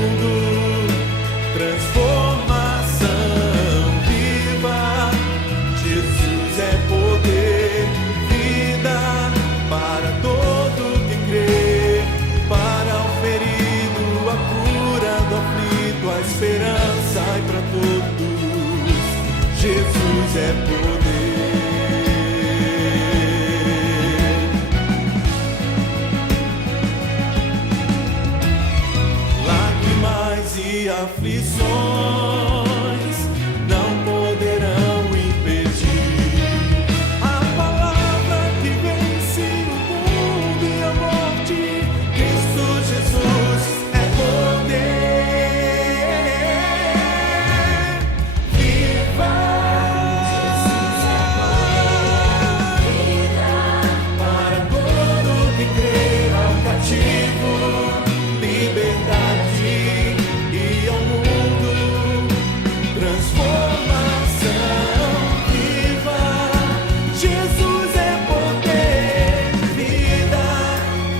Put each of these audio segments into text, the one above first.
mundo, transformação viva. Jesus é poder, vida para todo que crê, para o ferido, a cura do aflito, a esperança e para todos. Jesus é poder. Lágrimas e aflições não poderão impedir a palavra que vence o mundo e a morte. Cristo Jesus é poder. Viva! Para todo que crê, ao cativo, liberdade e ao mundo, transformação viva. Jesus é poder, vida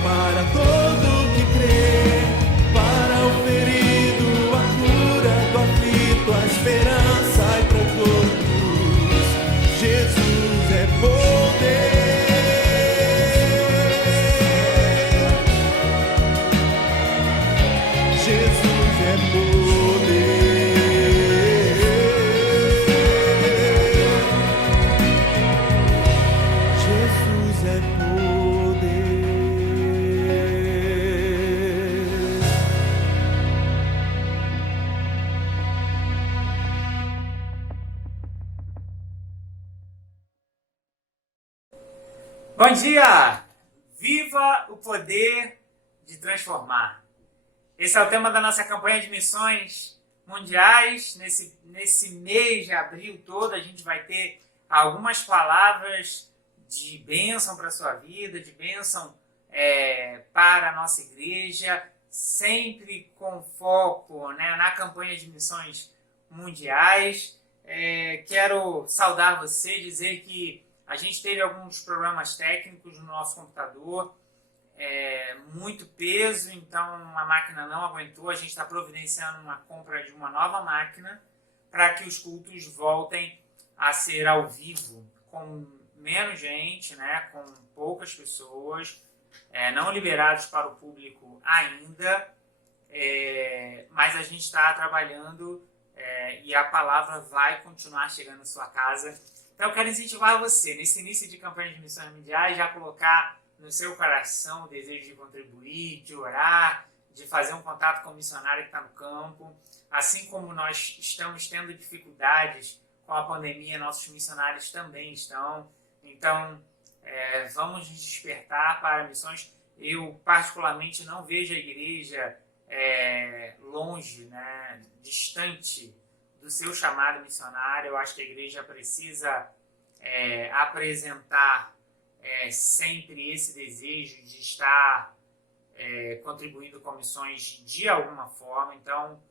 para todo que crê, para o ferido, a cura do aflito, a esperança e para todos. Jesus é poder. Jesus é poder. Jesus é poder. Bom dia! Viva o poder de transformar. Esse é o tema da nossa campanha de missões mundiais. Nesse mês de abril todo, a gente vai ter algumas palavras de bênção para a sua vida, de bênção para a nossa igreja, sempre com foco, né, na campanha de missões mundiais. Quero saudar você, dizer que a gente teve alguns problemas técnicos no nosso computador, muito peso, então a máquina não aguentou. A gente está providenciando uma compra de uma nova máquina para que os cultos voltem a ser ao vivo, com menos gente, né, com poucas pessoas, não liberados para o público ainda, mas a gente está trabalhando e a palavra vai continuar chegando à sua casa. Então eu quero incentivar você, nesse início de campanha de missões mundiais, já colocar no seu coração o desejo de contribuir, de orar, de fazer um contato com o missionário que está no campo. Assim como nós estamos tendo dificuldades com a pandemia, nossos missionários também estão. Então, vamos nos despertar para missões. Eu, particularmente, não vejo a igreja longe, né, distante do seu chamado missionário. Eu acho que a igreja precisa apresentar sempre esse desejo de estar contribuindo com missões de alguma forma. Então,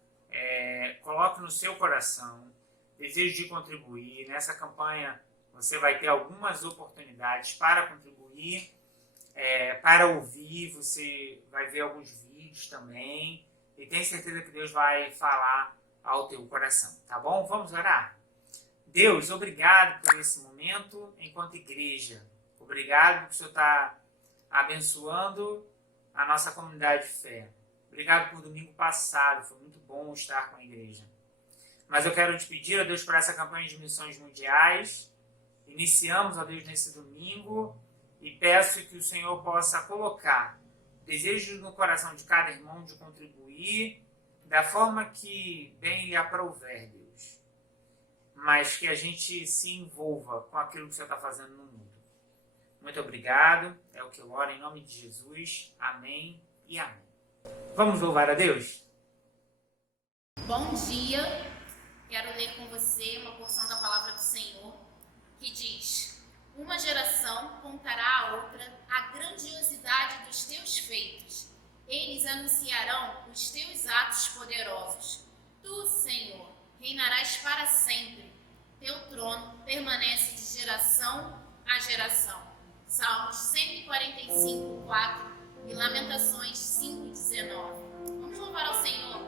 coloque no seu coração desejo de contribuir. Nessa campanha você vai ter algumas oportunidades para contribuir, para ouvir. Você vai ver alguns vídeos também e tenho certeza que Deus vai falar ao teu coração, tá bom? Vamos orar? Deus, obrigado por esse momento enquanto igreja. Obrigado porque o Senhor está abençoando a nossa comunidade de fé. Obrigado por domingo passado, foi muito bom estar com a igreja. Mas eu quero te pedir, ó Deus, para essa campanha de missões mundiais. Iniciamos, ó Deus, nesse domingo e peço que o Senhor possa colocar desejos no coração de cada irmão de contribuir da forma que bem lhe aprouver, Deus. Mas que a gente se envolva com aquilo que o Senhor está fazendo no mundo. Muito obrigado, é o que eu oro em nome de Jesus. Amém e amém. Vamos louvar a Deus? Bom dia, quero ler com você uma porção da palavra do Senhor que diz: uma geração contará à outra a grandiosidade dos teus feitos. Eles anunciarão os teus atos poderosos. Tu, Senhor, reinarás para sempre. Teu trono permanece de geração a geração. Salmos 145, 4 e Lamentações 5, 19. Vamos louvar ao Senhor.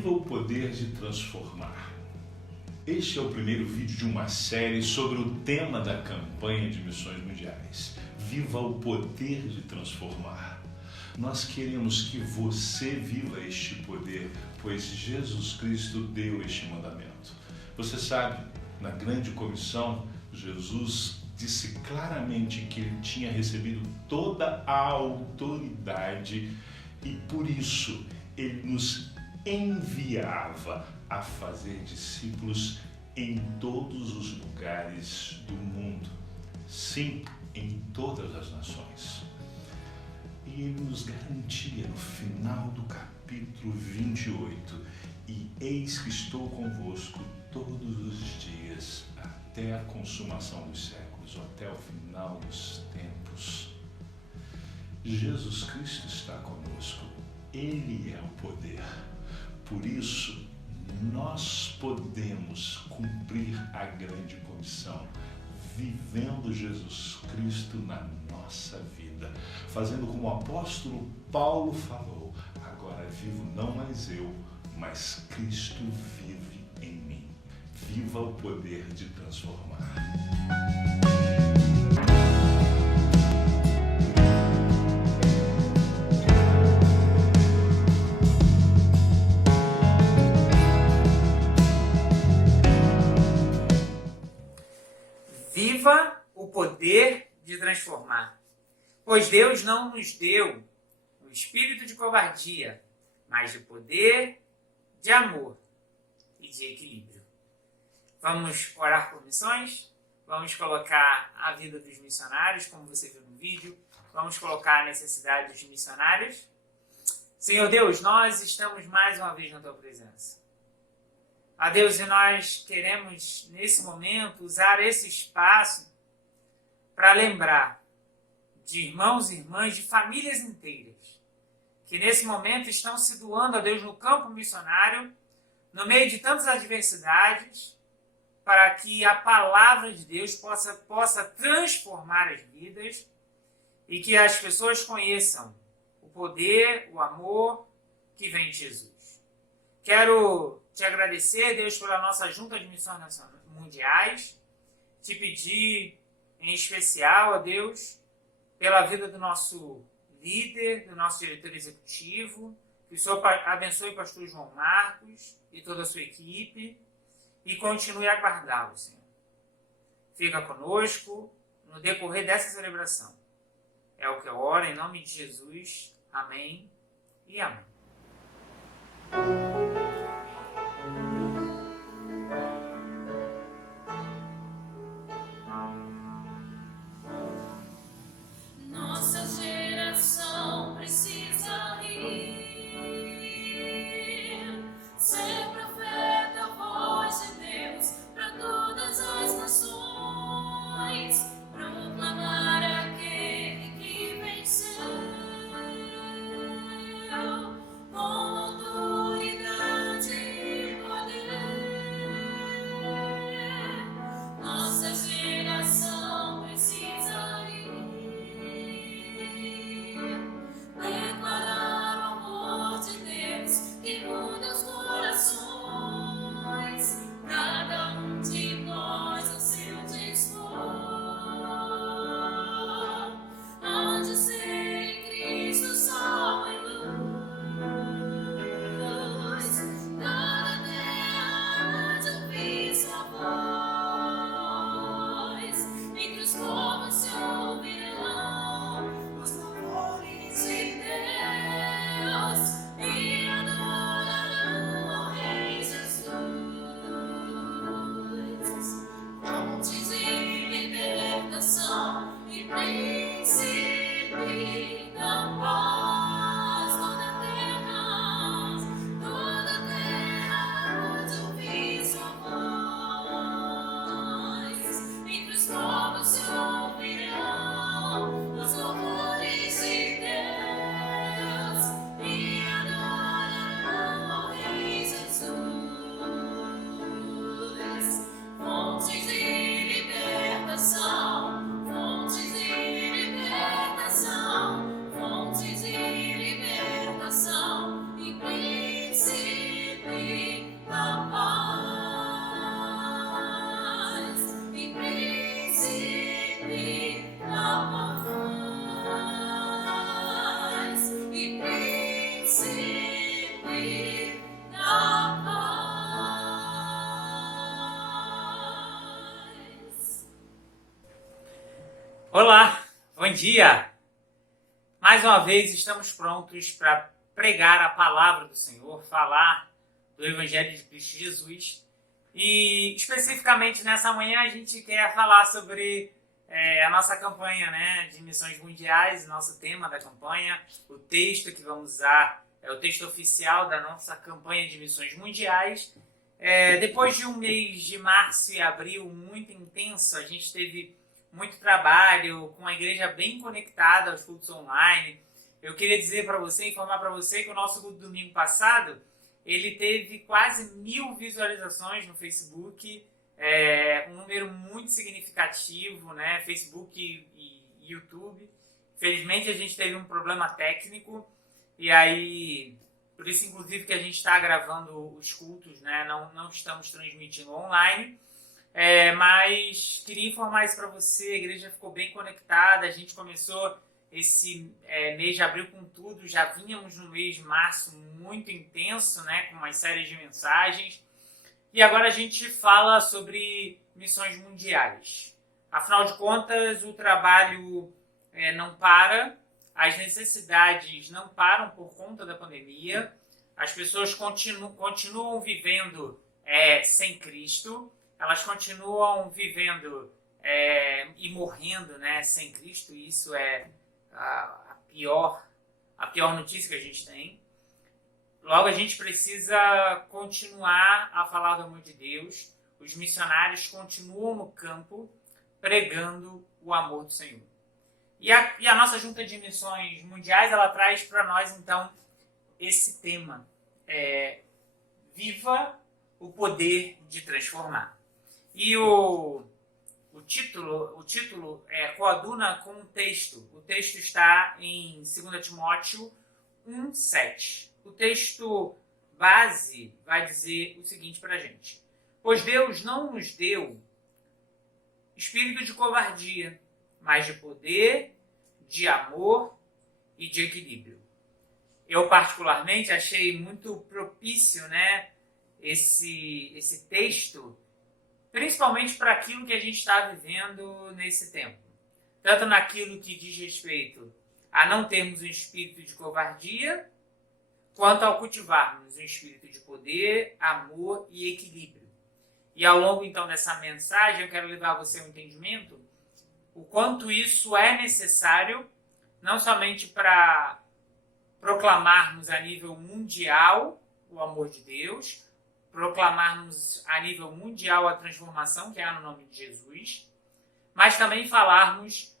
Viva o poder de transformar. Este é o primeiro vídeo de uma série sobre o tema da campanha de missões mundiais. Viva o poder de transformar. Nós queremos que você viva este poder, pois Jesus Cristo deu este mandamento. Você sabe, na grande comissão, Jesus disse claramente que ele tinha recebido toda a autoridade e por isso ele nos enviava a fazer discípulos em todos os lugares do mundo. Sim, em todas as nações. E ele nos garantia no final do capítulo 28, e eis que estou convosco todos os dias, até a consumação dos séculos, ou até o final dos tempos. Jesus Cristo está conosco, Ele é o poder. Por isso, nós podemos cumprir a grande comissão, vivendo Jesus Cristo na nossa vida, fazendo como o apóstolo Paulo falou: agora vivo não mais eu, mas Cristo vive em mim. Viva o poder de transformar. Viva o poder de transformar. Pois Deus não nos deu o espírito de covardia, mas de poder, de amor e de equilíbrio. Vamos orar por missões? Vamos colocar a vida dos missionários, como você viu no vídeo. Vamos colocar a necessidade dos missionários. Senhor Deus, nós estamos mais uma vez na Tua presença. A Deus, e nós queremos, nesse momento, usar esse espaço para lembrar de irmãos e irmãs, de famílias inteiras, que nesse momento estão se doando a Deus no campo missionário, no meio de tantas adversidades, para que a palavra de Deus possa transformar as vidas e que as pessoas conheçam o poder, o amor que vem de Jesus. Quero te agradecer, Deus, pela nossa Junta de Missões Mundiais, te pedir em especial, a Deus, pela vida do nosso líder, do nosso diretor executivo, que o Senhor abençoe o pastor João Marcos e toda a sua equipe e continue a guardá-lo, Senhor. Fica conosco no decorrer dessa celebração. É o que eu oro em nome de Jesus. Amém e amém. Nossa geração precisa ir, ser profeta, voz de Deus para todas as nações, proclamar aquele que venceu, com autoridade e poder. Nossa geração precisa declarar o amor de Deus que muda os corações, cada um de nós ao seu dispor, há de ser em Cristo sol e luz, cada terra há de ouvir sua voz, entre os povos se ouvirão os louvores de Deus e adorarão ao Rei Jesus. Fontes de libertação e príncipe da paz, toda a terra há de ouvir sua voz, entre os povos se ouvirão os louvores de Deus e adorarão ao Rei Jesus. Fontes de libertação, fontes de libertação, fontes de libertação e príncipe da paz, e príncipe da paz, e príncipe da paz. Olá, bom dia! Mais uma vez estamos prontos para pregar a palavra do Senhor, falar do Evangelho de Cristo Jesus. E especificamente nessa manhã a gente quer falar sobre a nossa campanha, né, de missões mundiais, nosso tema da campanha. O texto que vamos usar é o texto oficial da nossa campanha de missões mundiais. Depois de um mês de março e abril muito intenso, a gente teve muito trabalho, com a igreja bem conectada aos cultos online. Eu queria dizer para você, informar para você que o nosso culto domingo passado, ele teve quase 1000 visualizações no Facebook, um número muito significativo, né? Facebook e YouTube. Felizmente a gente teve um problema técnico, e aí, por isso inclusive que a gente está gravando os cultos, né? Não estamos transmitindo online. Mas queria informar isso para você, a igreja ficou bem conectada, a gente começou esse mês de abril com tudo, já vínhamos no mês de março muito intenso, né, com uma série de mensagens, e agora a gente fala sobre missões mundiais. Afinal de contas, o trabalho não para, as necessidades não param por conta da pandemia, as pessoas continuam vivendo sem Cristo, elas continuam vivendo e morrendo, né, sem Cristo, e isso é a pior notícia que a gente tem. Logo, a gente precisa continuar a falar do amor de Deus. Os missionários continuam no campo pregando o amor do Senhor. E a nossa Junta de Missões Mundiais, ela traz para nós, então, esse tema. Viva o poder de transformar. E o título coaduna com um texto. O texto está em 2 Timóteo 1:7. O texto base vai dizer o seguinte para a gente: pois Deus não nos deu espírito de covardia, mas de poder, de amor e de equilíbrio. Eu particularmente achei muito propício, né, esse texto, principalmente para aquilo que a gente está vivendo nesse tempo. Tanto naquilo que diz respeito a não termos um espírito de covardia, quanto ao cultivarmos um espírito de poder, amor e equilíbrio. E ao longo, então, dessa mensagem, eu quero levar você ao entendimento o quanto isso é necessário, não somente para proclamarmos a nível mundial o amor de Deus, proclamarmos a nível mundial a transformação que há no nome de Jesus, mas também falarmos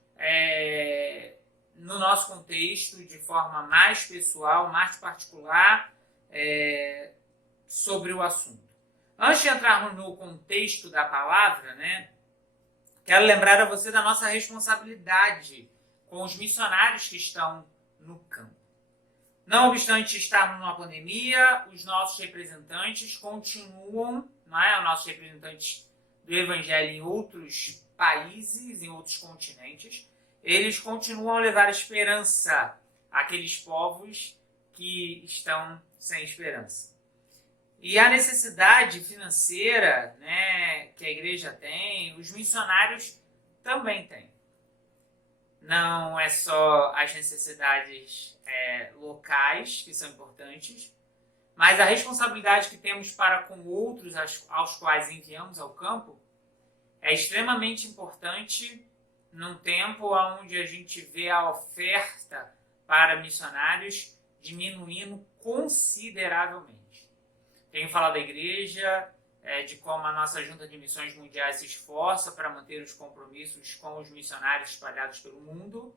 no nosso contexto, de forma mais pessoal, mais particular, sobre o assunto. Antes de entrarmos no contexto da palavra, né, quero lembrar a você da nossa responsabilidade com os missionários que estão no campo. Não obstante estarmos numa pandemia, os nossos representantes continuam, os nossos representantes do Evangelho em outros países, em outros continentes, eles continuam a levar esperança àqueles povos que estão sem esperança. E a necessidade financeira, né, que a igreja tem, os missionários também têm. Não é só as necessidades locais que são importantes, mas a responsabilidade que temos para com outros aos quais enviamos ao campo é extremamente importante num tempo onde a gente vê a oferta para missionários diminuindo consideravelmente. Tenho falado da igreja, de como a nossa Junta de Missões Mundiais se esforça para manter os compromissos com os missionários espalhados pelo mundo.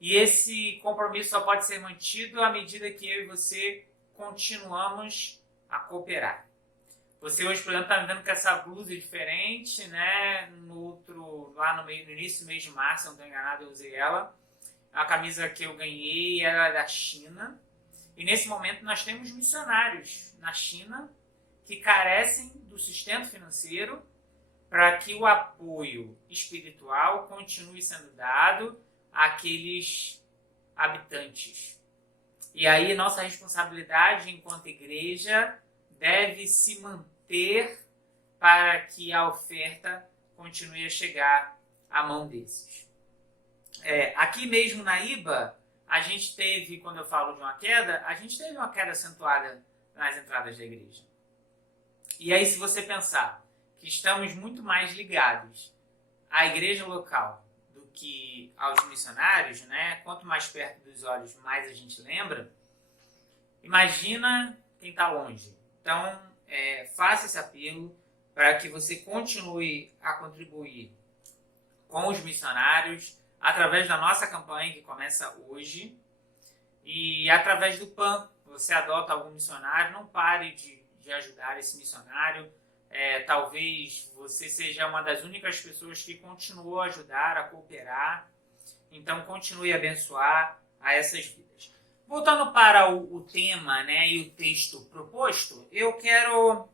E esse compromisso só pode ser mantido à medida que eu e você continuamos a cooperar. Você hoje, por exemplo, está me vendo com essa blusa diferente, né? Lá no início do mês de março, se eu não estou enganado, eu usei ela. A camisa que eu ganhei era da China. E nesse momento nós temos missionários na China que carecem do sustento financeiro para que o apoio espiritual continue sendo dado àqueles habitantes. E aí nossa responsabilidade enquanto igreja deve se manter para que a oferta continue a chegar à mão desses. Aqui mesmo na IBA, a gente teve, quando eu falo de uma queda, a gente teve uma queda acentuada nas entradas da igreja. E aí, se você pensar que estamos muito mais ligados à igreja local do que aos missionários, né? Quanto mais perto dos olhos, mais a gente lembra. Imagina quem está longe. Então, faça esse apelo para que você continue a contribuir com os missionários através da nossa campanha que começa hoje e através do PAN. Você adota algum missionário, não pare de ajudar esse missionário. Talvez você seja uma das únicas pessoas que continuou a ajudar, a cooperar. Então, continue a abençoar a essas vidas. Voltando para o tema, né, e o texto proposto, eu quero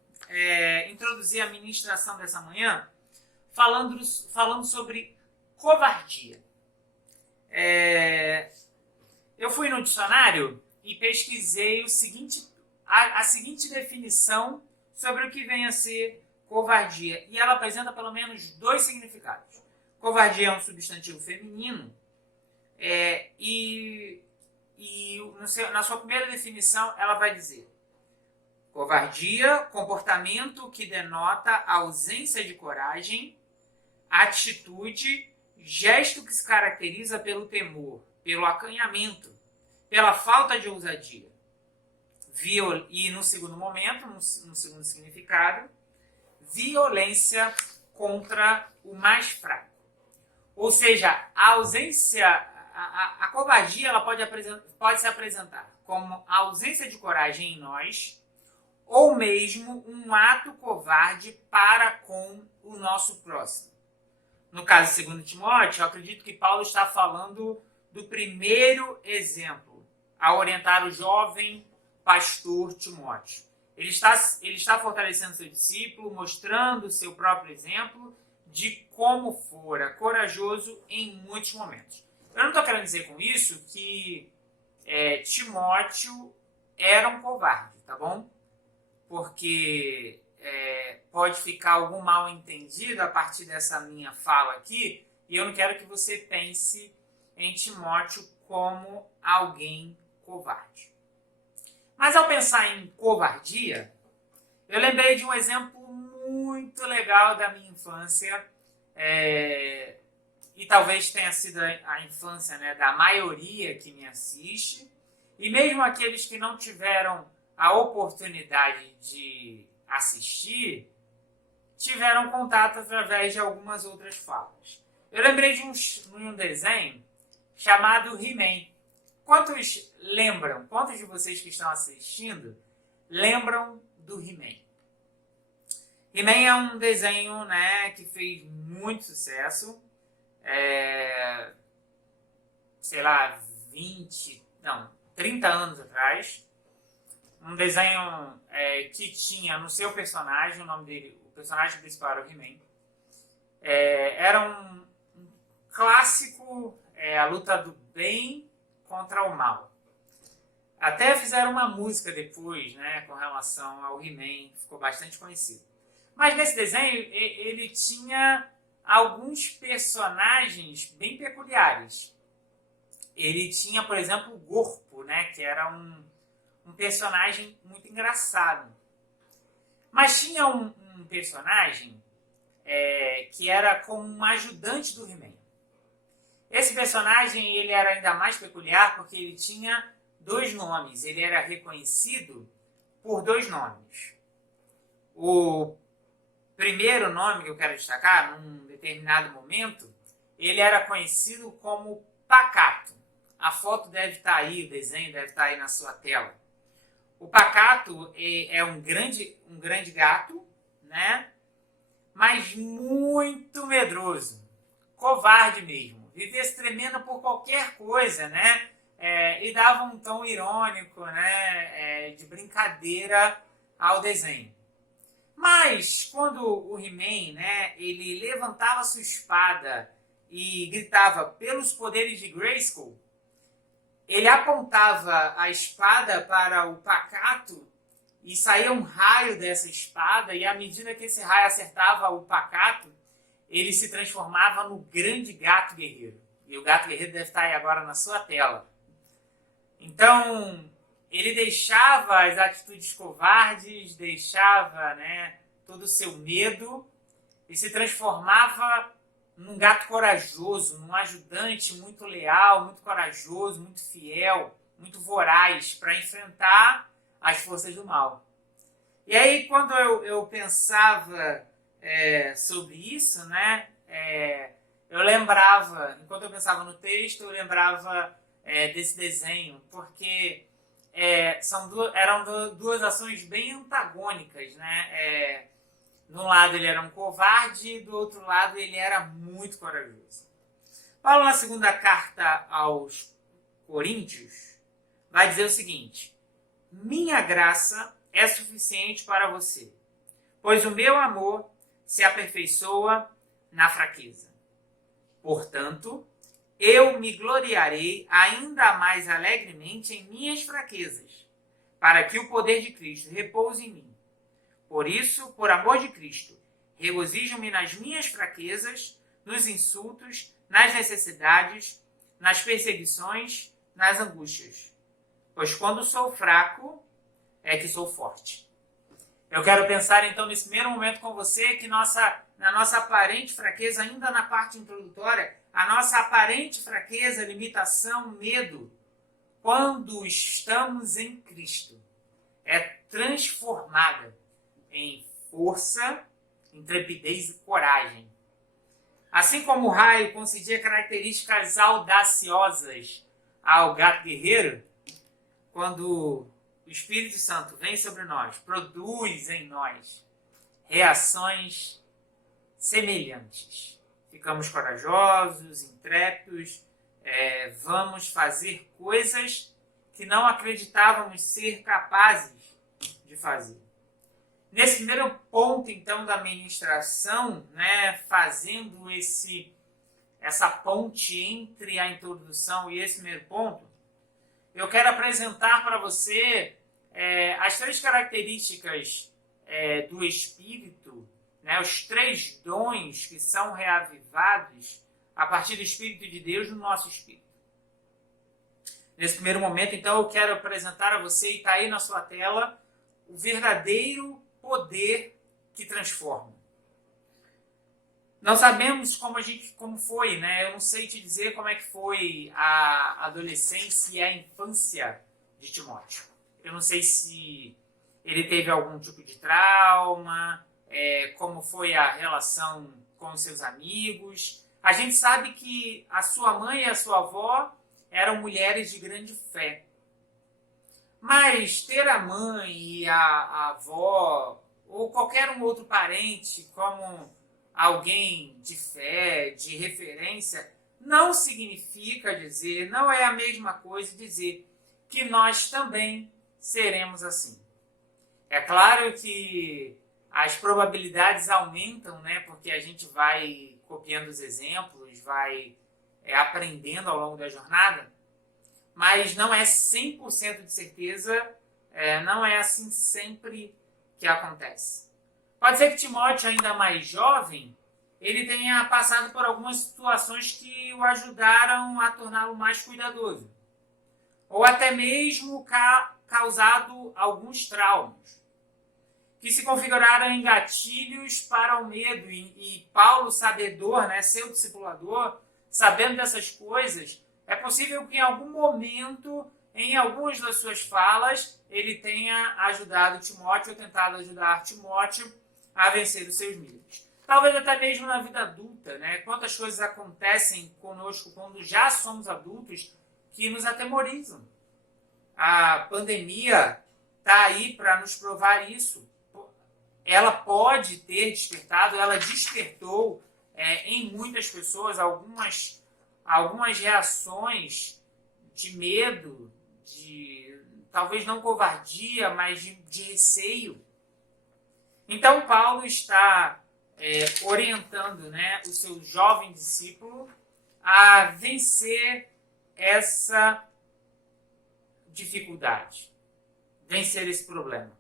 introduzir a ministração dessa manhã falando sobre covardia. Eu fui no dicionário e pesquisei a seguinte definição sobre o que vem a ser covardia. E ela apresenta pelo menos dois significados. Covardia é um substantivo feminino na sua primeira definição ela vai dizer: covardia, comportamento que denota ausência de coragem, atitude, gesto que se caracteriza pelo temor, pelo acanhamento, pela falta de ousadia. E no segundo momento, no segundo significado, violência contra o mais fraco. Ou seja, a ausência, a covardia ela pode se apresentar como a ausência de coragem em nós, ou mesmo um ato covarde para com o nosso próximo. No caso de 2 Timóteo, eu acredito que Paulo está falando do primeiro exemplo, a orientar o jovem pastor Timóteo. Ele está fortalecendo seu discípulo, mostrando o seu próprio exemplo de como fora corajoso em muitos momentos. Eu não estou querendo dizer com isso que Timóteo era um covarde, tá bom? Porque pode ficar algum mal entendido a partir dessa minha fala aqui, e eu não quero que você pense em Timóteo como alguém covarde. Mas ao pensar em covardia, eu lembrei de um exemplo muito legal da minha infância, e talvez tenha sido a infância, né, da maioria que me assiste, e mesmo aqueles que não tiveram a oportunidade de assistir, tiveram contato através de algumas outras falas. Eu lembrei de um desenho chamado He-Man. Quantos de vocês que estão assistindo lembram do He-Man? He-Man é um desenho, né, que fez muito sucesso, 30 anos atrás. Um desenho que tinha no seu personagem, o nome dele, o personagem principal era o He-Man. Era um clássico, a luta do bem contra o mal. Até fizeram uma música depois, né, com relação ao He-Man, ficou bastante conhecido. Mas nesse desenho ele tinha alguns personagens bem peculiares. Ele tinha, por exemplo, o Gorpo, né, que era um personagem muito engraçado. Mas tinha um personagem que era como um ajudante do He-Man. Esse personagem ele era ainda mais peculiar porque ele tinha 2 nomes. Ele era reconhecido por 2 nomes. O primeiro nome que eu quero destacar, num determinado momento, ele era conhecido como Pacato. A foto deve estar aí, o desenho deve estar aí na sua tela. O Pacato é um grande gato, né? Mas muito medroso, covarde mesmo. Vivia se tremendo por qualquer coisa, né? E dava um tom irônico, né? De brincadeira ao desenho. Mas quando o He-Man, né, ele levantava sua espada e gritava pelos poderes de Grayskull, ele apontava a espada para o Pacato e saía um raio dessa espada, e à medida que esse raio acertava o Pacato, ele se transformava no grande gato guerreiro. E o gato guerreiro deve estar aí agora na sua tela. Então, ele deixava as atitudes covardes, deixava, né, todo o seu medo e se transformava num gato corajoso, num ajudante muito leal, muito corajoso, muito fiel, muito voraz para enfrentar as forças do mal. E aí, quando eu pensava sobre isso, né, eu lembrava, enquanto eu pensava no texto, eu lembrava desse desenho, porque eram duas ações bem antagônicas, né? De um lado ele era um covarde, e do outro lado ele era muito corajoso. Paulo, na segunda carta aos Coríntios, vai dizer o seguinte: minha graça é suficiente para você, pois o meu amor se aperfeiçoa na fraqueza. Portanto, eu me gloriarei ainda mais alegremente em minhas fraquezas, para que o poder de Cristo repouse em mim. Por isso, por amor de Cristo, regozijo-me nas minhas fraquezas, nos insultos, nas necessidades, nas perseguições, nas angústias. Pois quando sou fraco, é que sou forte. Eu quero pensar então nesse primeiro momento com você que na nossa aparente fraqueza, ainda na parte introdutória, a nossa aparente fraqueza, limitação, medo, quando estamos em Cristo, é transformada em força, intrepidez e coragem. Assim como o raio concedia características audaciosas ao gato guerreiro, quando o Espírito Santo vem sobre nós, produz em nós reações semelhantes. Ficamos corajosos, intrépidos, vamos fazer coisas que não acreditávamos ser capazes de fazer. Nesse primeiro ponto, então, da ministração, fazendo essa ponte entre a introdução e esse primeiro ponto, eu quero apresentar para você as 3 características do Espírito, os 3 dons que são reavivados a partir do Espírito de Deus no nosso Espírito. Nesse primeiro momento, então, eu quero apresentar a você, e está aí na sua tela, o verdadeiro poder que transforma. Não sabemos como foi, Eu não sei te dizer como é que foi a adolescência e a infância de Timóteo. Eu não sei se ele teve algum tipo de trauma, como foi a relação com os seus amigos. A gente sabe que a sua mãe e a sua avó eram mulheres de grande fé. Mas ter a mãe e a avó, ou qualquer um outro parente como alguém de fé, de referência, não significa dizer, não é a mesma coisa dizer que nós também seremos assim. É claro que as probabilidades aumentam, porque a gente vai copiando os exemplos, vai aprendendo ao longo da jornada, mas não é 100% de certeza, não é assim sempre que acontece. Pode ser que Timóteo, ainda mais jovem, ele tenha passado por algumas situações que o ajudaram a torná-lo mais cuidadoso. Ou até mesmo causado alguns traumas, que se configuraram em gatilhos para o medo. E Paulo, sabedor, seu discipulador, sabendo dessas coisas, é possível que em algum momento, em algumas das suas falas, ele tenha ajudado Timóteo, ou tentado ajudar Timóteo a vencer os seus medos. Talvez até mesmo na vida adulta, Quantas coisas acontecem conosco quando já somos adultos que nos atemorizam. A pandemia está aí para nos provar isso. Ela pode ter despertado, ela despertou em muitas pessoas algumas reações de medo, de talvez não covardia, mas de receio. Então Paulo está orientando o seu jovem discípulo a vencer essa dificuldade, vencer esse problema.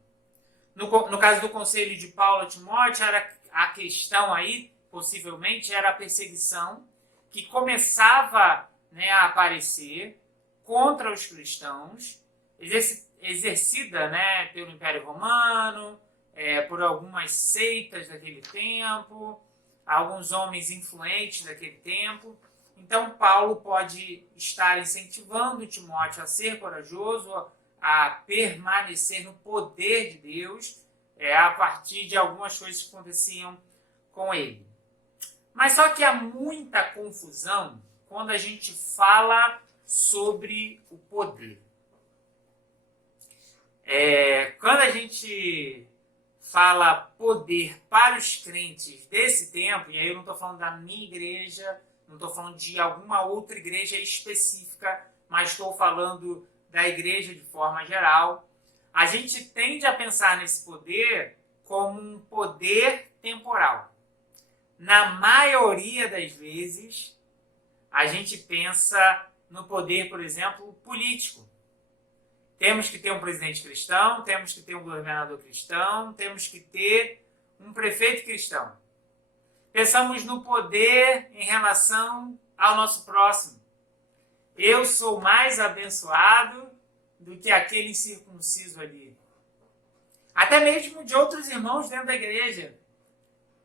No caso do conselho de Paulo a Timóteo, a questão aí, possivelmente, era a perseguição que começava a aparecer contra os cristãos, exercida pelo Império Romano, por algumas seitas daquele tempo, alguns homens influentes daquele tempo. Então, Paulo pode estar incentivando Timóteo a ser corajoso, a permanecer no poder de Deus, a partir de algumas coisas que aconteciam com ele. Mas só que há muita confusão quando a gente fala sobre o poder. Quando a gente fala poder para os crentes desse tempo, e aí eu não estou falando da minha igreja, não estou falando de alguma outra igreja específica, mas estou falando da igreja de forma geral, a gente tende a pensar nesse poder como um poder temporal. Na maioria das vezes, a gente pensa no poder, por exemplo, político. Temos que ter um presidente cristão, temos que ter um governador cristão, temos que ter um prefeito cristão. Pensamos no poder em relação ao nosso próximo. Eu sou mais abençoado do que aquele incircunciso ali. Até mesmo de outros irmãos dentro da igreja.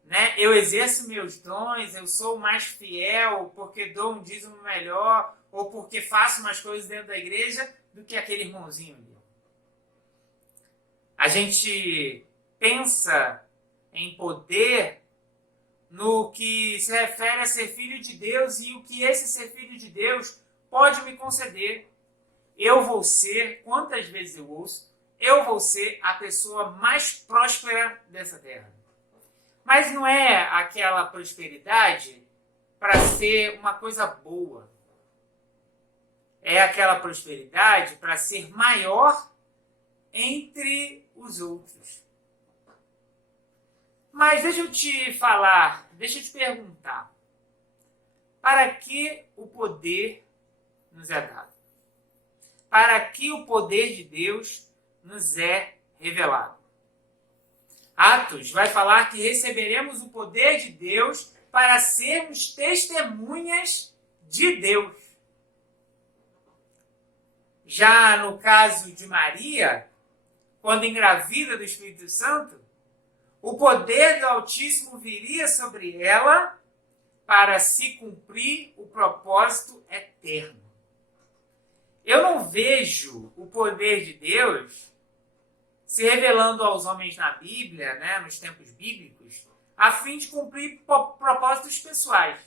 Né? Eu exerço meus dons, eu sou mais fiel porque dou um dízimo melhor ou porque faço mais coisas dentro da igreja do que aquele irmãozinho ali. A gente pensa em poder no que se refere a ser filho de Deus e o que esse ser filho de Deus pode me conceder. Eu vou ser, quantas vezes eu ouço, eu vou ser a pessoa mais próspera dessa terra. Mas não é aquela prosperidade para ser uma coisa boa. É aquela prosperidade para ser maior entre os outros. Mas deixa eu te falar, deixa eu te perguntar. Para que o poder nos é dado? Para que o poder de Deus nos é revelado? Atos vai falar que receberemos o poder de Deus para sermos testemunhas de Deus. Já no caso de Maria, quando engravida do Espírito Santo, o poder do Altíssimo viria sobre ela para se cumprir o propósito eterno. Eu não vejo o poder de Deus se revelando aos homens na Bíblia, né, nos tempos bíblicos, a fim de cumprir propósitos pessoais.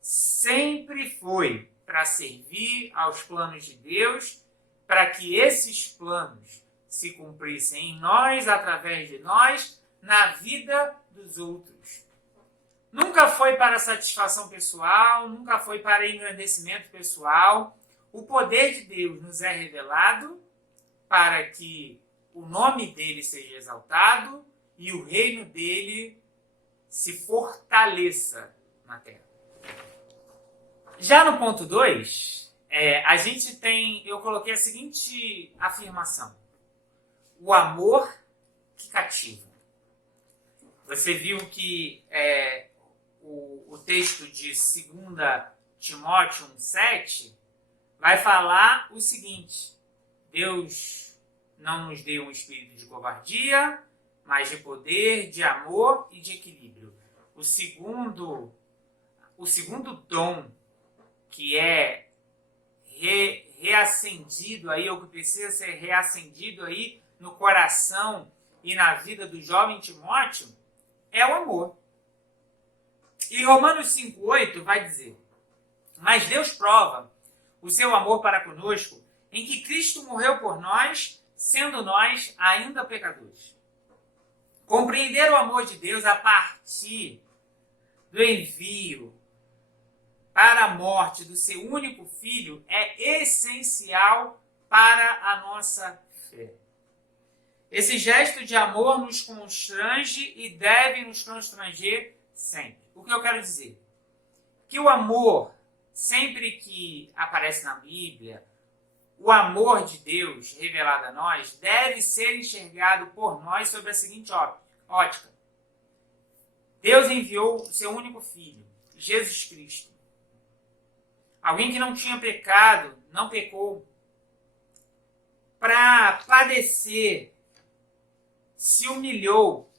Sempre foi para servir aos planos de Deus, para que esses planos se cumprissem em nós, através de nós, na vida dos outros. Nunca foi para satisfação pessoal, nunca foi para engrandecimento pessoal. O poder de Deus nos é revelado para que o nome dele seja exaltado e o reino dele se fortaleça na terra. Já no ponto 2, a gente tem, eu coloquei a seguinte afirmação: o amor que cativa. Você viu que o texto de 2 Timóteo 1,7 vai falar o seguinte: Deus não nos deu um espírito de covardia, mas de poder, de amor e de equilíbrio. O segundo dom que é reacendido aí, ou que precisa ser reacendido aí no coração e na vida do jovem Timóteo, é o amor. E Romanos 5,8 vai dizer: mas Deus prova o seu amor para conosco em que Cristo morreu por nós, sendo nós ainda pecadores. Compreender o amor de Deus a partir do envio para a morte do seu único filho é essencial para a nossa fé. Esse gesto de amor nos constrange e deve nos constranger sempre. O que eu quero dizer? Que o amor, sempre que aparece na Bíblia, o amor de Deus revelado a nós deve ser enxergado por nós sob a seguinte ótica. Deus enviou o seu único filho, Jesus Cristo. Alguém que não tinha pecado, não pecou, para padecer, se humilhou.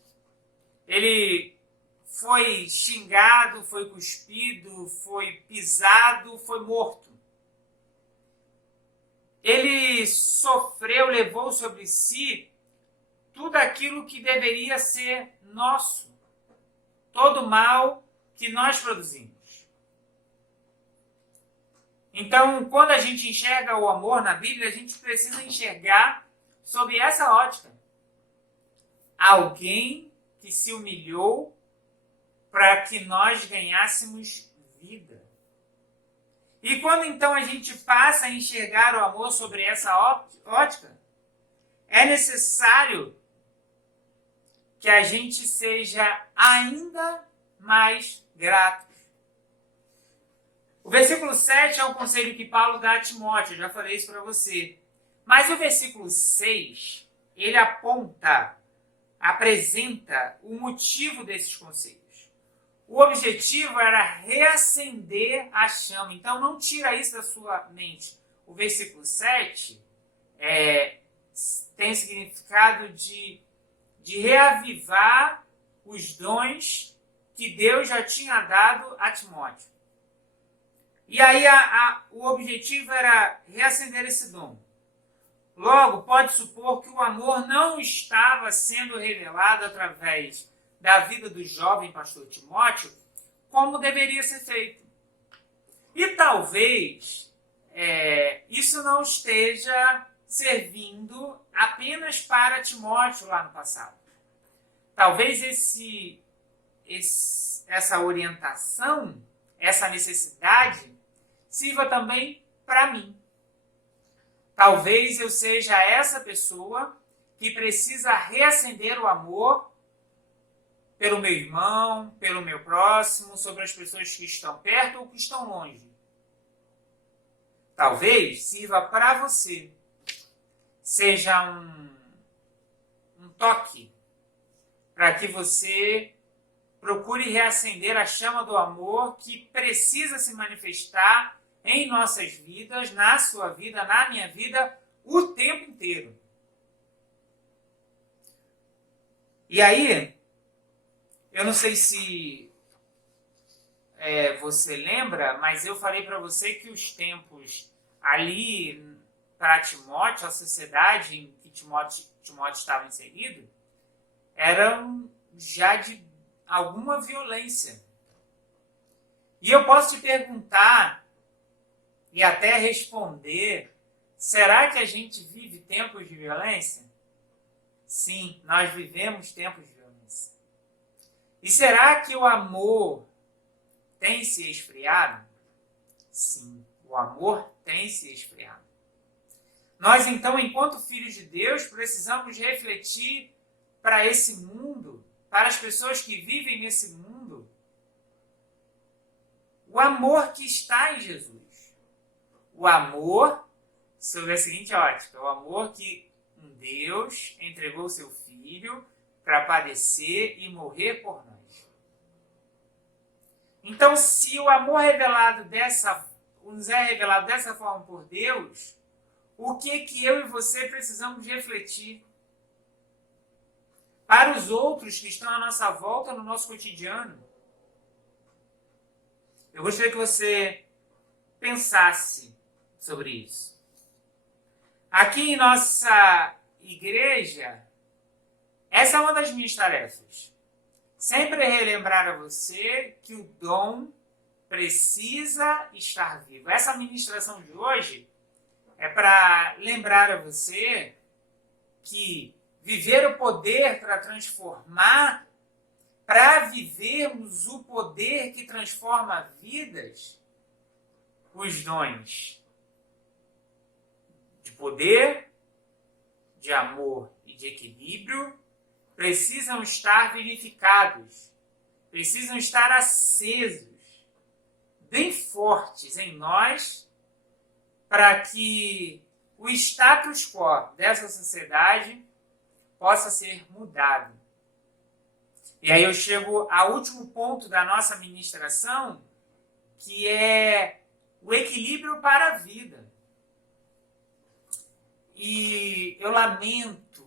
Ele foi xingado, foi cuspido, foi pisado, foi morto. Ele sofreu, levou sobre si tudo aquilo que deveria ser nosso. Todo o mal que nós produzimos. Então, quando a gente enxerga o amor na Bíblia, a gente precisa enxergar sob essa ótica. Alguém que se humilhou para que nós ganhássemos vida. E quando então a gente passa a enxergar o amor sobre essa ótica, é necessário que a gente seja ainda mais grato. O versículo 7 é um conselho que Paulo dá a Timóteo, eu já falei isso para você. Mas o versículo 6, ele aponta apresenta o motivo desses conselhos. O objetivo era reacender a chama. Então não tira isso da sua mente. O versículo 7 tem o significado de reavivar os dons que Deus já tinha dado a Timóteo. E aí o objetivo era reacender esse dom. Logo, pode supor que o amor não estava sendo revelado através da vida do jovem pastor Timóteo como deveria ser feito. E talvez isso não esteja servindo apenas para Timóteo lá no passado. Talvez essa orientação, essa necessidade, sirva também para mim. Talvez eu seja essa pessoa que precisa reacender o amor pelo meu irmão, pelo meu próximo, sobre as pessoas que estão perto ou que estão longe. Talvez sirva para você. Seja um toque para que você procure reacender a chama do amor que precisa se manifestar em nossas vidas, na sua vida, na minha vida, o tempo inteiro. E aí, eu não sei se você lembra, mas eu falei para você que os tempos ali para Timóteo, a sociedade em que Timóteo estava inserido, eram já de alguma violência. E eu posso te perguntar e até responder, será que a gente vive tempos de violência? Sim, nós vivemos tempos de violência. E será que o amor tem se esfriado? Sim, o amor tem se esfriado. Nós, então, enquanto filhos de Deus, precisamos refletir para esse mundo, para as pessoas que vivem nesse mundo, o amor que está em Jesus. O amor, sob a seguinte ótica, o amor que um Deus entregou seu Filho para padecer e morrer por nós. Então, se o amor nos é revelado dessa forma por Deus, o que eu e você precisamos refletir para os outros que estão à nossa volta no nosso cotidiano? Eu gostaria que você pensasse sobre isso. Aqui em nossa igreja, essa é uma das minhas tarefas. Sempre relembrar a você que o dom precisa estar vivo. Essa ministração de hoje é para lembrar a você que viver o poder para transformar, para vivermos o poder que transforma vidas, os dons de poder, de amor e de equilíbrio precisam estar vivificados, precisam estar acesos, bem fortes em nós, para que o status quo dessa sociedade possa ser mudado. E aí eu chego ao último ponto da nossa ministração, que é o equilíbrio para a vida. E eu lamento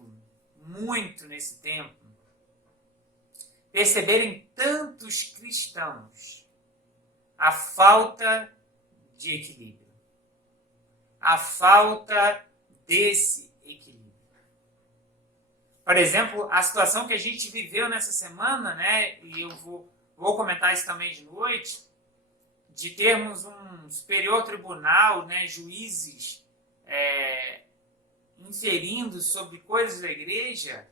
muito nesse tempo perceberem tantos cristãos a falta de equilíbrio, a falta desse equilíbrio. Por exemplo, a situação que a gente viveu nessa semana, né, e eu vou comentar isso também de noite, de termos um superior tribunal, né, juízes inferindo sobre coisas da igreja,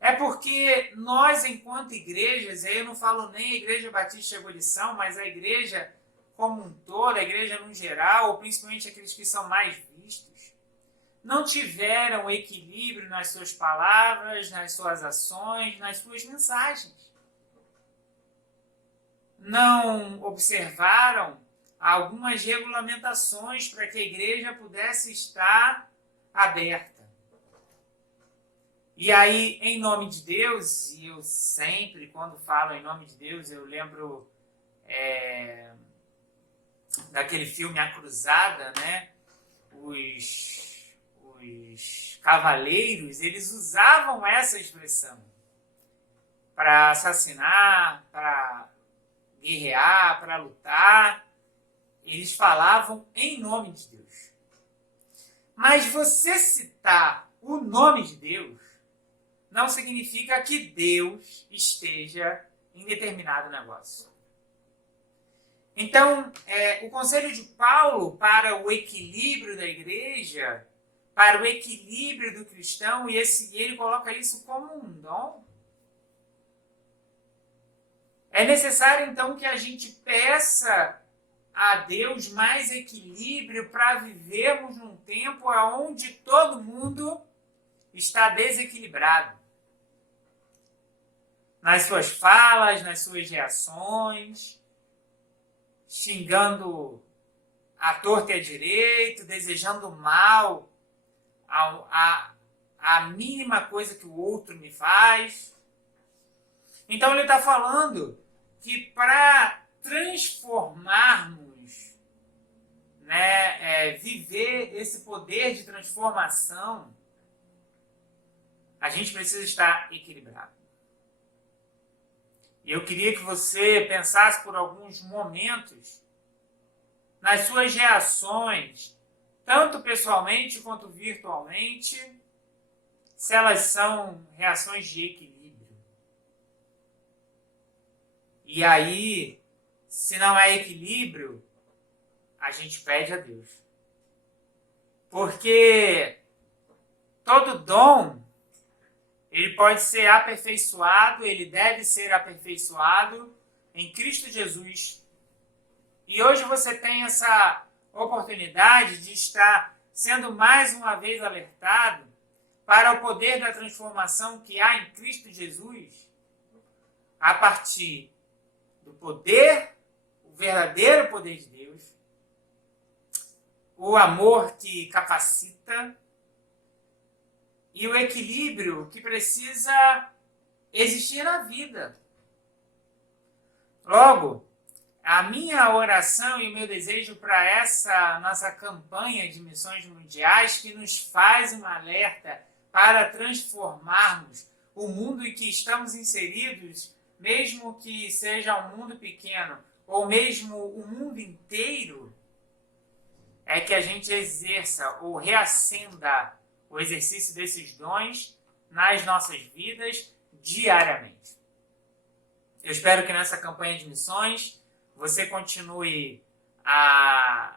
é porque nós, enquanto igrejas, eu não falo nem a Igreja Batista de Abolição, mas a igreja como um todo, a igreja no geral, ou principalmente aqueles que são mais vistos, não tiveram equilíbrio nas suas palavras, nas suas ações, nas suas mensagens. Não observaram algumas regulamentações para que a igreja pudesse estar aberta. E aí, em nome de Deus, e eu sempre, quando falo em nome de Deus, eu lembro daquele filme A Cruzada, né? Os cavaleiros, eles usavam essa expressão para assassinar, para guerrear, para lutar. Eles falavam em nome de Deus. Mas você citar o nome de Deus não significa que Deus esteja em determinado negócio. Então, o conselho de Paulo para o equilíbrio da igreja, para o equilíbrio do cristão, e ele coloca isso como um dom. É necessário, então, que a gente peça a Deus mais equilíbrio para vivermos num tempo onde todo mundo está desequilibrado. Nas suas falas, nas suas reações, xingando à torta e à direita, desejando mal a mínima coisa que o outro me faz. Então ele está falando que para transformarmos, viver esse poder de transformação, a gente precisa estar equilibrado. E eu queria que você pensasse por alguns momentos nas suas reações, tanto pessoalmente quanto virtualmente, se elas são reações de equilíbrio. E aí, se não é equilíbrio, a gente pede a Deus. Porque todo dom, ele pode ser aperfeiçoado, ele deve ser aperfeiçoado em Cristo Jesus. E hoje você tem essa oportunidade de estar sendo mais uma vez alertado para o poder da transformação que há em Cristo Jesus, a partir do poder, o verdadeiro poder de Deus, o amor que capacita, e o equilíbrio que precisa existir na vida. Logo, a minha oração e o meu desejo para essa nossa campanha de missões mundiais, que nos faz um alerta para transformarmos o mundo em que estamos inseridos, mesmo que seja um mundo pequeno, ou mesmo o mundo inteiro, é que a gente exerça ou reacenda o exercício desses dons nas nossas vidas diariamente. Eu espero que nessa campanha de missões você continue a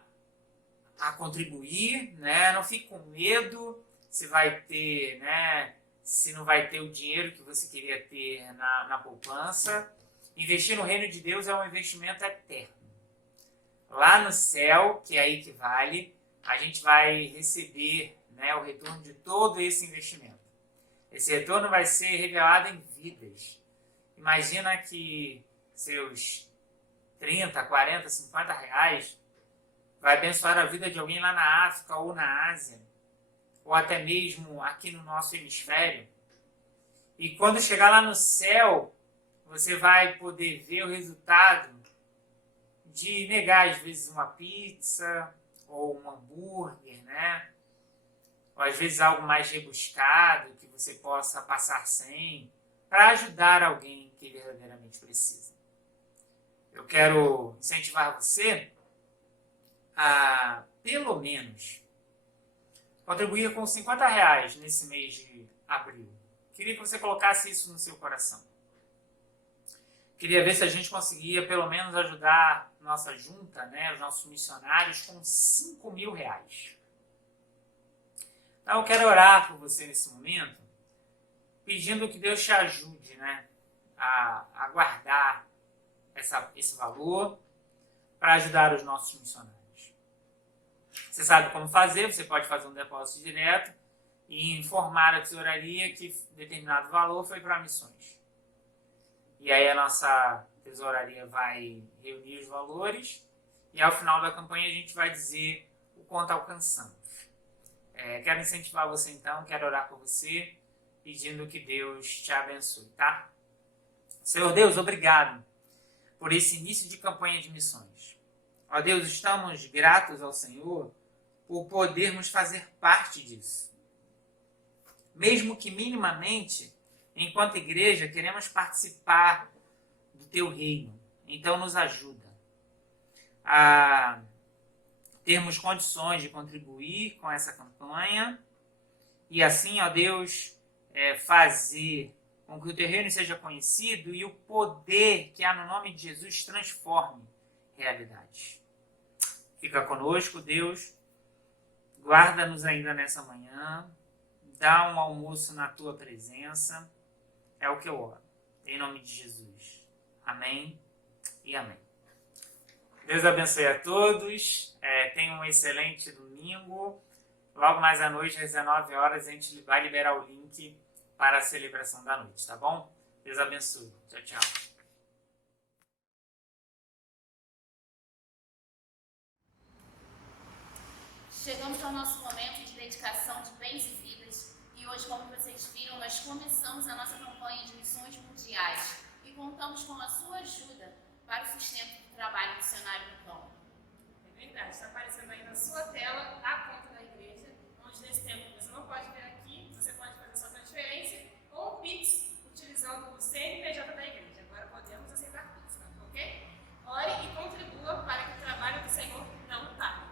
contribuir, né? Não fique com medo se vai ter, né? Se não vai ter o dinheiro que você queria ter na poupança. Investir no reino de Deus é um investimento eterno. Lá no céu, que é aí que vale, a gente vai receber, né, o retorno de todo esse investimento. Esse retorno vai ser revelado em vidas. Imagina que seus 30, 40, 50 reais vai abençoar a vida de alguém lá na África ou na Ásia, ou até mesmo aqui no nosso hemisfério. E quando chegar lá no céu, você vai poder ver o resultado de negar, às vezes, uma pizza ou um hambúrguer, né? Ou às vezes algo mais rebuscado que você possa passar sem, para ajudar alguém que verdadeiramente precisa. Eu quero incentivar você a, pelo menos, contribuir com 50 reais nesse mês de abril. Queria que você colocasse isso no seu coração. Queria ver se a gente conseguia, pelo menos, ajudar nossa junta, né, os nossos missionários, com 5 mil reais. Então, eu quero orar por você nesse momento, pedindo que Deus te ajude, né, a guardar esse valor para ajudar os nossos missionários. Você sabe como fazer, você pode fazer um depósito direto e informar a tesouraria que determinado valor foi para missões. E aí a nossa tesouraria vai reunir os valores e ao final da campanha a gente vai dizer o quanto alcançamos. Quero incentivar você então, quero orar por você pedindo que Deus te abençoe, tá? Senhor Deus, obrigado por esse início de campanha de missões. Ó Deus, estamos gratos ao Senhor por podermos fazer parte disso. Mesmo que minimamente, enquanto igreja, queremos participar do teu reino. Então nos ajuda a termos condições de contribuir com essa campanha e assim, ó Deus, fazer com que o teu reino seja conhecido e o poder que há no nome de Jesus transforme realidades. Fica conosco, Deus, guarda-nos ainda nessa manhã, dá um almoço na tua presença, é o que eu oro, em nome de Jesus. Amém e amém. Deus abençoe a todos, tenham um excelente domingo. Logo mais à noite, às 19 horas, a gente vai liberar o link para a celebração da noite, tá bom? Deus abençoe. Tchau, tchau. Chegamos ao nosso momento de dedicação de bens e vidas e hoje, como vocês viram, nós começamos a nossa campanha de missões mundiais e contamos com a sua ajuda para o sustento do trabalho missionário no campo. É verdade, está aparecendo aí na sua tela a conta da igreja, onde nesse tempo você não pode ver aqui, você pode fazer sua transferência ou o Pix utilizando o CNPJ da igreja. Agora podemos aceitar Pix, tá? Ok? Ore e contribua para que o trabalho do Senhor não pare.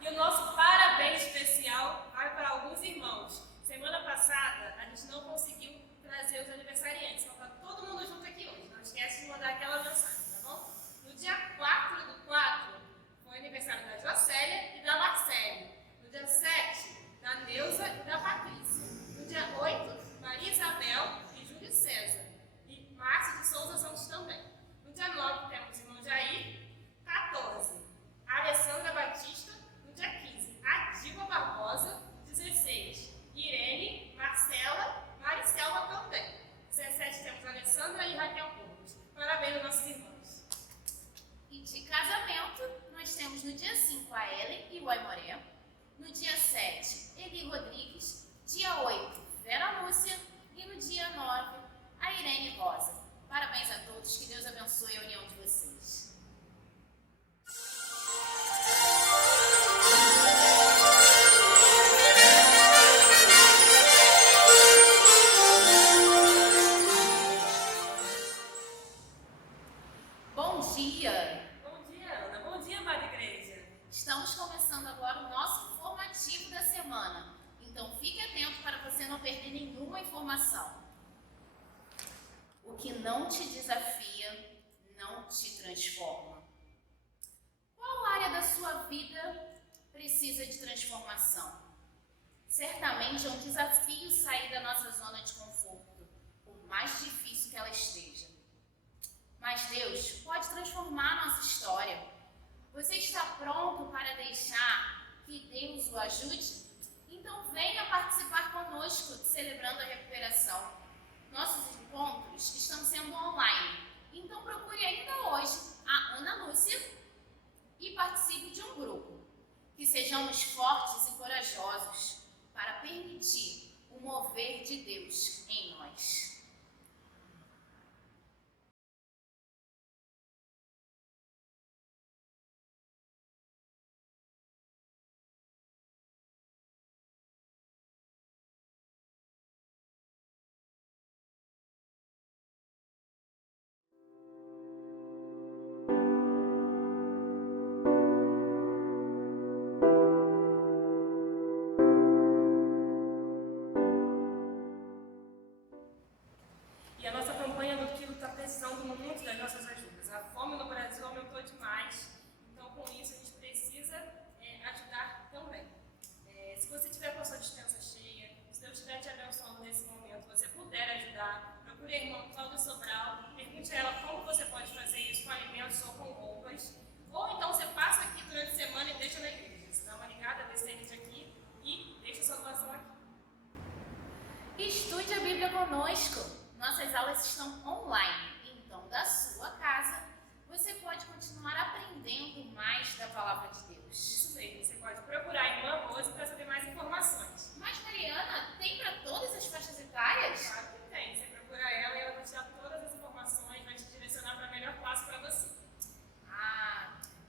E o nosso parabéns especial vai para alguns irmãos. Semana passada a gente não conseguiu trazer os aniversariantes, então tá todo mundo junto aqui hoje. Não esquece de mandar aquela mensagem, tá bom? No dia 4/4 foi aniversário da Jocélia e da Marcele. No dia 7, da Neuza e da Patrícia. No dia 8, Maria Isabel e Júlio César. E Márcio de Souza Santos também. No dia 9 temos o irmão Jair. 14, a Alessandra Batista. No dia 15, a Diva Barbosa. 16, Irene, Marcela, Maricelma também. 17 temos a Alessandra e Raquel Gomes. Parabéns aos nossos irmãos. E de casamento, nós temos no dia 5 a Ellen e o Aimoré. No dia 7, Eli Rodrigues. Dia 8, Vera Lúcia. E no dia 9, a Irene Rosa. Parabéns a todos, que Deus abençoe a união de vocês. Bom dia! Bom dia, Ana. Bom dia, Amada Igreja. Estamos começando agora o nosso informativo da semana. Então fique atento para você não perder nenhuma informação. O que não te desafia, não te transforma. Qual área da sua vida precisa de transformação? Certamente é um desafio sair da nossa zona de conforto, por mais difícil que ela esteja. Mas Deus pode transformar a nossa história. Você está pronto para deixar que Deus o ajude? Então venha participar conosco, celebrando a recuperação. Nossos encontros estão sendo online. Então procure ainda hoje a Ana Lúcia e participe de um grupo. Que sejamos fortes e corajosos para permitir o mover de Deus em nós. aulas estão online, então da sua casa você pode continuar aprendendo mais da palavra de Deus. Isso mesmo, você pode procurar a irmã Rose para saber mais informações. Mas Mariana, tem para todas as faixas etárias? Claro que tem, você procura ela e ela vai te dar todas as informações, vai te direcionar para a melhor classe para você.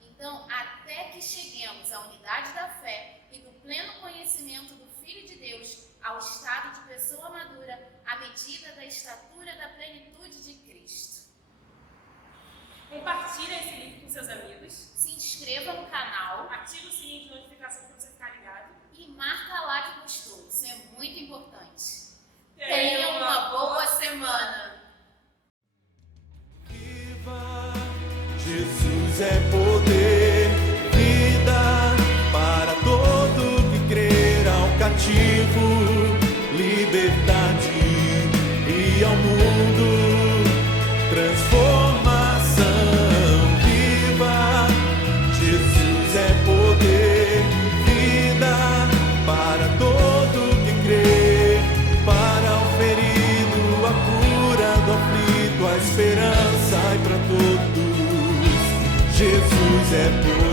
Então, até que cheguemos à unidade da fé e do pleno conhecimento do Filho de Deus, ao estado de pessoa madura, à medida da estatura da plenitude de Cristo. Compartilhe esse link com seus amigos, Se inscreva no canal ative o sininho de notificação para você ficar ligado. e marca lá que gostou. Isso é muito importante. Tenha Tenha uma boa semana! Viva, Jesus é poder, vida para todo que crer, ao cativo, liberdade e ao mundo transformação. Viva, Jesus é poder, vida para todo que crer, para o ferido, a cura do aflito, a esperança e para todos. Jesus é poder.